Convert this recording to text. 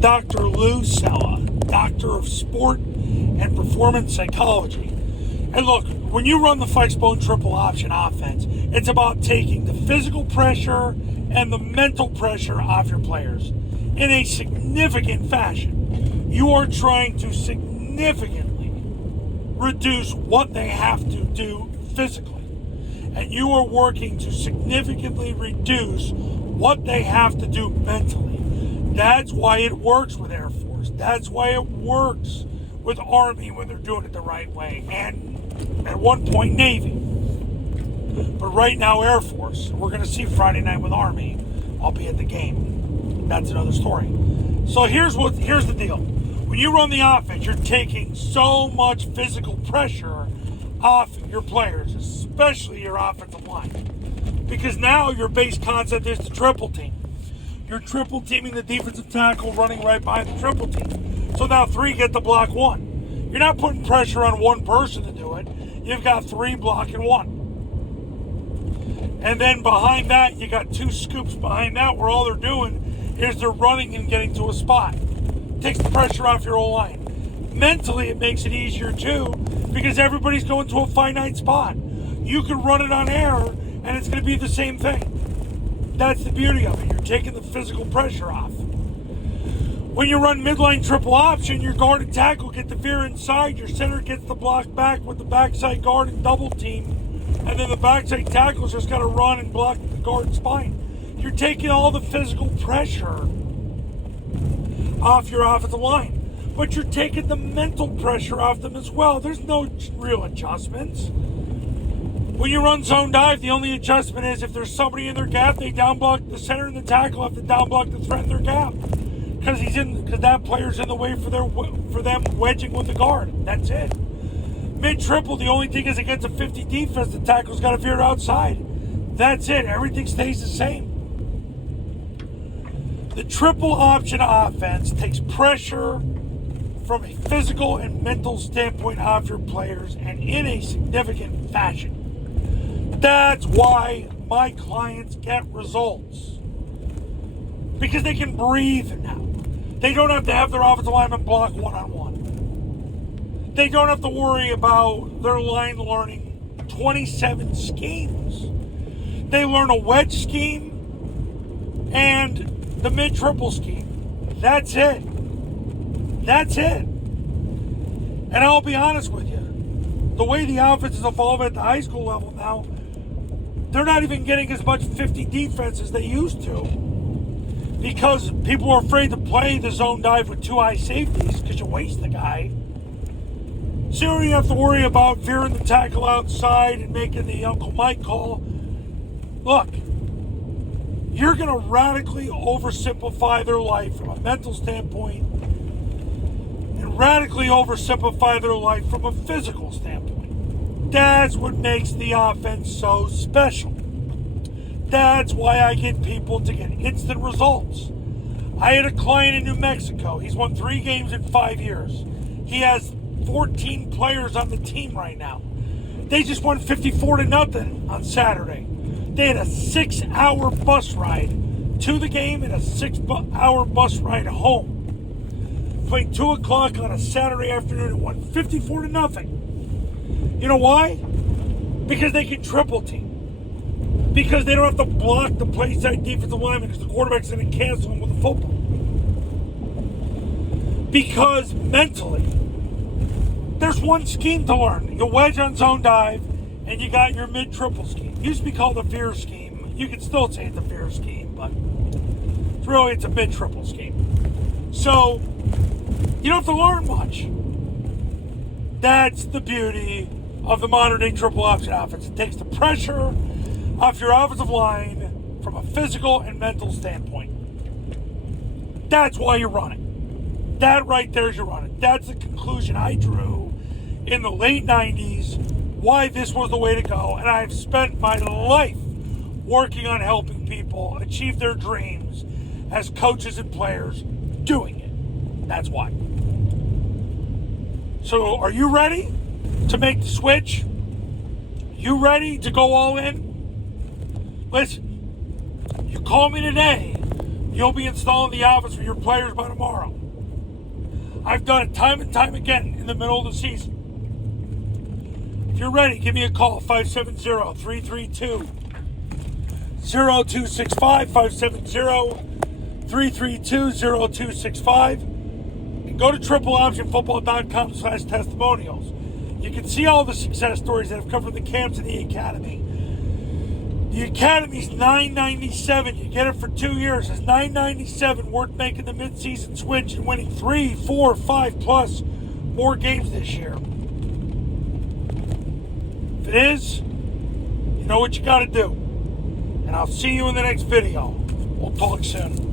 Dr. Lou Sella, Doctor of Sport and Performance Psychology. And look, when you run the Flexbone Triple Option offense, it's about taking the physical pressure and the mental pressure off your players in a significant fashion. You are trying to significantly reduce what they have to do physically. And you are working to significantly reduce what they have to do mentally. That's why it works with Air Force. That's why it works with Army when they're doing it the right way. And at one point, Navy. But right now, Air Force. We're going to see Friday night with Army. I'll be at the game. That's another story. So here's the deal. When you run the offense, you're taking so much physical pressure off your players, especially your offensive line. Because now your base concept is to triple team. You're triple teaming the defensive tackle running right behind the triple team. So now 3 get to block 1. You're not putting pressure on one person to do it. You've got 3 blocking 1. And then behind that, you got 2 scoops behind that where all they're doing is they're running and getting to a spot. Takes the pressure off your whole line. Mentally, it makes it easier too because everybody's going to a finite spot. You can run it on air and it's going to be the same thing. That's the beauty of it. You're taking the physical pressure off. When you run midline triple option, your guard and tackle get the veer inside. Your center gets the block back with the backside guard and double team. And then the backside tackle's just got to run and block the guard spine. You're taking all the physical pressure off your offensive line. But you're taking the mental pressure off them as well. There's no real adjustments. When you run zone dive, the only adjustment is if there's somebody in their gap, they down block the center and the tackle have to down block to threaten their gap because that player's in the way for them wedging with the guard. That's it. Mid triple, the only thing is against a 50 defense, the tackle's got to veer outside. That's it. Everything stays the same. The triple option offense takes pressure from a physical and mental standpoint off your players and in a significant fashion. That's why my clients get results. Because they can breathe now. They don't have to have their offensive lineman block one-on-one. They don't have to worry about their line learning 27 schemes. They learn a wedge scheme and the mid-triple scheme. That's it. That's it. And I'll be honest with you. The way the offense is evolving at the high school level now, they're not even getting as much 50 defense as they used to because people are afraid to play the zone dive with 2 high safeties because you waste the guy. So you don't even have to worry about veering the tackle outside and making the Uncle Mike call. Look, you're going to radically oversimplify their life from a mental standpoint and radically oversimplify their life from a physical standpoint. That's what makes the offense so special. That's why I get people to get instant results. I had a client in New Mexico. He's won 3 games in 5 years. He has 14 players on the team right now. They just won 54-0 on Saturday. They had a 6-hour bus ride to the game and a 6-hour bus ride home. Played 2 o'clock on a Saturday afternoon and won 54-0. You know why? Because they can triple team. Because they don't have to block the play side defensive lineman because the quarterback's going to cancel him with a football. Because mentally, there's one scheme to learn. You wedge on zone dive, and you got your mid-triple scheme. It used to be called the veer scheme. You can still say it's a veer scheme, but it's a mid-triple scheme. So, you don't have to learn much. That's the beauty of the modern-day triple option offense. It takes the pressure off your offensive line from a physical and mental standpoint. That's why you're running. That right there is your running. That's the conclusion I drew in the late 90s, why this was the way to go. And I've spent my life working on helping people achieve their dreams as coaches and players doing it. That's why. So are you ready to make the switch? You ready to go all in? Listen, you call me today. You'll be installing the office for your players by tomorrow. I've done it time and time again in the middle of the season. If you're ready, give me a call, 570-332-0265, 570-332-0265. And go to tripleoptionfootball.com/testimonials. You can see all the success stories that have come from the camps and the academy. The Academy's $9.97. You get it for 2 years. It's $9.97, worth making the midseason switch and winning 3, 4, 5 plus more games this year. If it is, you know what you got to do. And I'll see you in the next video. We'll talk soon.